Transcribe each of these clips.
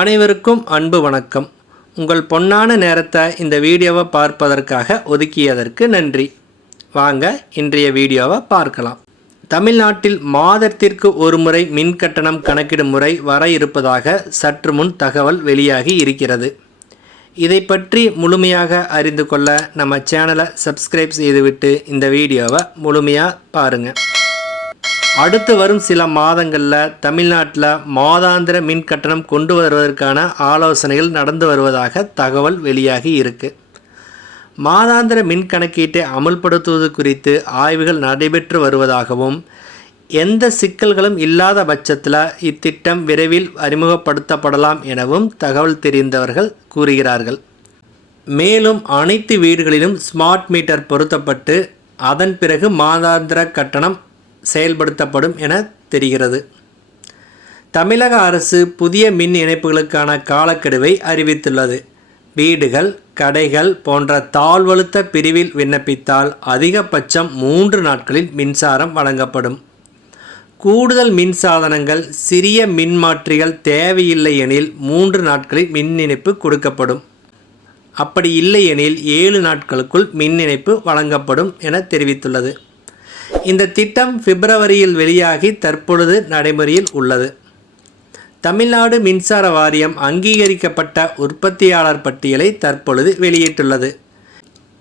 அனைவருக்கும் அன்பு வணக்கம். உங்கள் பொன்னான நேரத்தை இந்த வீடியோவை பார்ப்பதற்காக ஒதுக்கியதற்கு நன்றி. வாங்க இன்றைய வீடியோவை பார்க்கலாம். தமிழ்நாட்டில் மாதத்திற்கு ஒரு முறை மின் கட்டணம் கணக்கிடும் முறை வர இருப்பதாக சற்று முன் தகவல் வெளியாகி இருக்கிறது. இதை பற்றி முழுமையாக அறிந்து கொள்ள நம்ம சேனலை சப்ஸ்கிரைப் செய்துவிட்டு இந்த வீடியோவை முழுமையாக பாருங்கள். அடுத்து வரும் சில மாதங்களில் தமிழ்நாட்டில் மாதாந்திர மின் கட்டணம் கொண்டு வருவதற்கான ஆலோசனைகள் நடந்து வருவதாக தகவல் வெளியாகி இருக்கு. மாதாந்திர மின் கணக்கீட்டை அமல்படுத்துவது குறித்து ஆய்வுகள் நடைபெற்று வருவதாகவும் எந்த சிக்கல்களும் இல்லாத பட்சத்தில் இத்திட்டம் விரைவில் அறிமுகப்படுத்தப்படலாம் எனவும் தகவல் தெரிந்தவர்கள் கூறுகிறார்கள். மேலும் அனைத்து வீடுகளிலும் ஸ்மார்ட் மீட்டர் பொருத்தப்பட்டு அதன் பிறகு மாதாந்திர கட்டணம் செயல்படுத்தப்படும் என தெரிகிறது. தமிழக அரசு புதிய மின் இணைப்புகளுக்கான காலக்கெடுவை அறிவித்துள்ளது. வீடுகள், கடைகள் போன்ற தாழ்வழுத்த பிரிவில் விண்ணப்பித்தால் அதிகபட்சம் 3 நாட்களில் மின்சாரம் வழங்கப்படும். கூடுதல் மின் சாதனங்கள், சிறிய மின்மாற்றிகள் தேவையில்லை எனில் 3 நாட்களில் மின் இணைப்பு கொடுக்கப்படும். அப்படி இல்லை எனில் 7 நாட்களுக்குள் மின் இணைப்பு வழங்கப்படும் என தெரிவித்துள்ளது. இந்த திட்டம் பிப்ரவரியில் வெளியாகி தற்பொழுது நடைமுறையில் உள்ளது. தமிழ்நாடு மின்சார வாரியம் அங்கீகரிக்கப்பட்ட உற்பத்தியாளர் பட்டியலை தற்பொழுது வெளியிட்டுள்ளது.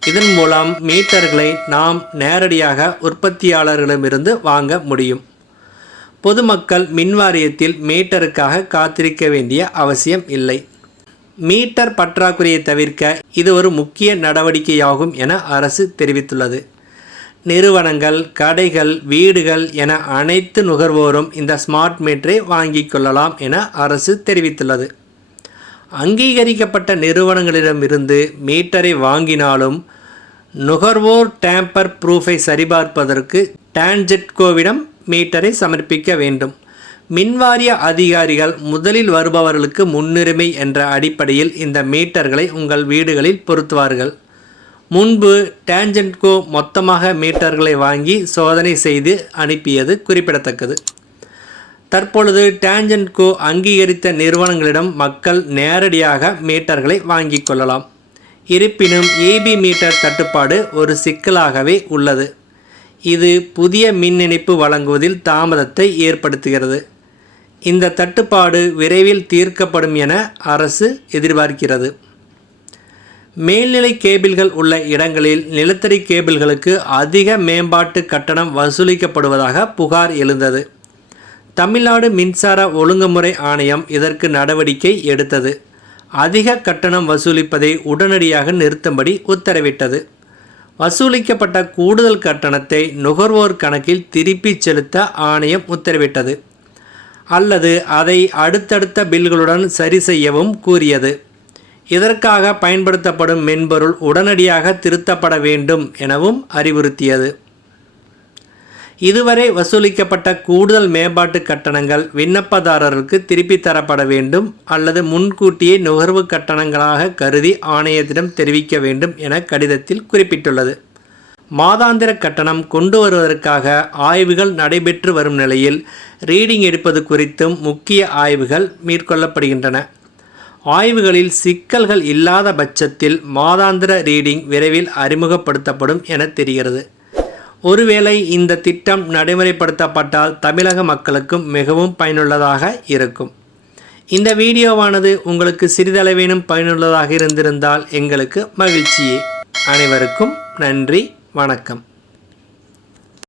இதன் மூலம் மீட்டர்களை நாம் நேரடியாக உற்பத்தியாளர்களிடமிருந்து வாங்க முடியும். பொதுமக்கள் மின் வாரியத்தில் மீட்டருக்காக காத்திருக்க வேண்டிய அவசியம் இல்லை. மீட்டர் பற்றாக்குறையை தவிர்க்க இது ஒரு முக்கிய நடவடிக்கையாகும் என அரசு தெரிவித்துள்ளது. நிறுவனங்கள், கடைகள், வீடுகள் என அனைத்து நுகர்வோரும் இந்த ஸ்மார்ட் மீட்டரை வாங்கிக் கொள்ளலாம் என அரசு தெரிவித்துள்ளது. அங்கீகரிக்கப்பட்ட நிறுவனங்களிடமிருந்து மீட்டரை வாங்கினாலும் நுகர்வோர் டேம்பர் ப்ரூஃபை சரிபார்ப்பதற்கு டான்ஜெட்கோவிடம் மீட்டரை சமர்ப்பிக்க வேண்டும். மின்வாரிய அதிகாரிகள் முதலில் வருபவர்களுக்கு முன்னுரிமை என்ற அடிப்படையில் இந்த மீட்டர்களை உங்கள் வீடுகளில் பொருத்துவார்கள். முன்பு டான்ஜெட்கோ மொத்தமாக மீட்டர்களை வாங்கி சோதனை செய்து அனுப்பியது குறிப்பிடத்தக்கது. தற்பொழுது டான்ஜெட்கோ அங்கீகரித்த நிறுவனங்களிடம் மக்கள் நேரடியாக மீட்டர்களை வாங்கிக் கொள்ளலாம். இருப்பினும் ஏபி மீட்டர் தட்டுப்பாடு ஒரு சிக்கலாகவே உள்ளது. இது புதிய மின் இணைப்பு வழங்குவதில் தாமதத்தை ஏற்படுத்துகிறது. இந்த தட்டுப்பாடு விரைவில் தீர்க்கப்படும் என அரசு எதிர்பார்க்கிறது. மேல்நிலை கேபிள்கள் உள்ள இடங்களில் நிலத்தடி கேபிள்களுக்கு அதிக மேம்பாட்டு கட்டணம் வசூலிக்கப்படுவதாக புகார் எழுந்தது. தமிழ்நாடு மின்சார ஒழுங்குமுறை ஆணையம் இதற்கு நடவடிக்கை எடுத்தது. அதிக கட்டணம் வசூலிப்பதை உடனடியாக நிறுத்தும்படி உத்தரவிட்டது. வசூலிக்கப்பட்ட கூடுதல் கட்டணத்தை நுகர்வோர் கணக்கில் திருப்பிச் செலுத்த ஆணையம் உத்தரவிட்டது. அல்லது அதை அடுத்தடுத்த பில்களுடன் சரி செய்யவும் கூறியது. இதற்காக பயன்படுத்தப்படும் மென்பொருள் உடனடியாக திருத்தப்பட வேண்டும் எனவும் அறிவுறுத்தியது. இதுவரை வசூலிக்கப்பட்ட கூடுதல் மேம்பாட்டு கட்டணங்கள் விண்ணப்பதாரருக்கு திருப்பி தரப்பட வேண்டும் அல்லது முன்கூட்டியே நுகர்வு கட்டணங்களாக கருதி ஆணையத்திடம் தெரிவிக்க வேண்டும் என கடிதத்தில் குறிப்பிட்டுள்ளது. மாதாந்திர கட்டணம் கொண்டு வருவதற்காக ஆய்வுகள் நடைபெற்று வரும் நிலையில் ரீடிங் எடுப்பது குறித்தும் முக்கிய ஆய்வுகள் மேற்கொள்ளப்படுகின்றன. ஆய்வுகளில் சிக்கல்கள் இல்லாத பட்சத்தில் மாதாந்திர ரீடிங் விரைவில் அறிமுகப்படுத்தப்படும் என தெரிகிறது. ஒருவேளை இந்த திட்டம் நடைமுறைப்படுத்தப்பட்டால் தமிழக மக்களுக்கும் மிகவும் பயனுள்ளதாக இருக்கும். இந்த வீடியோவானது உங்களுக்கு சிறிதளவேனும் பயனுள்ளதாக இருந்திருந்தால் எங்களுக்கு மகிழ்ச்சியே. அனைவருக்கும் நன்றி, வணக்கம்.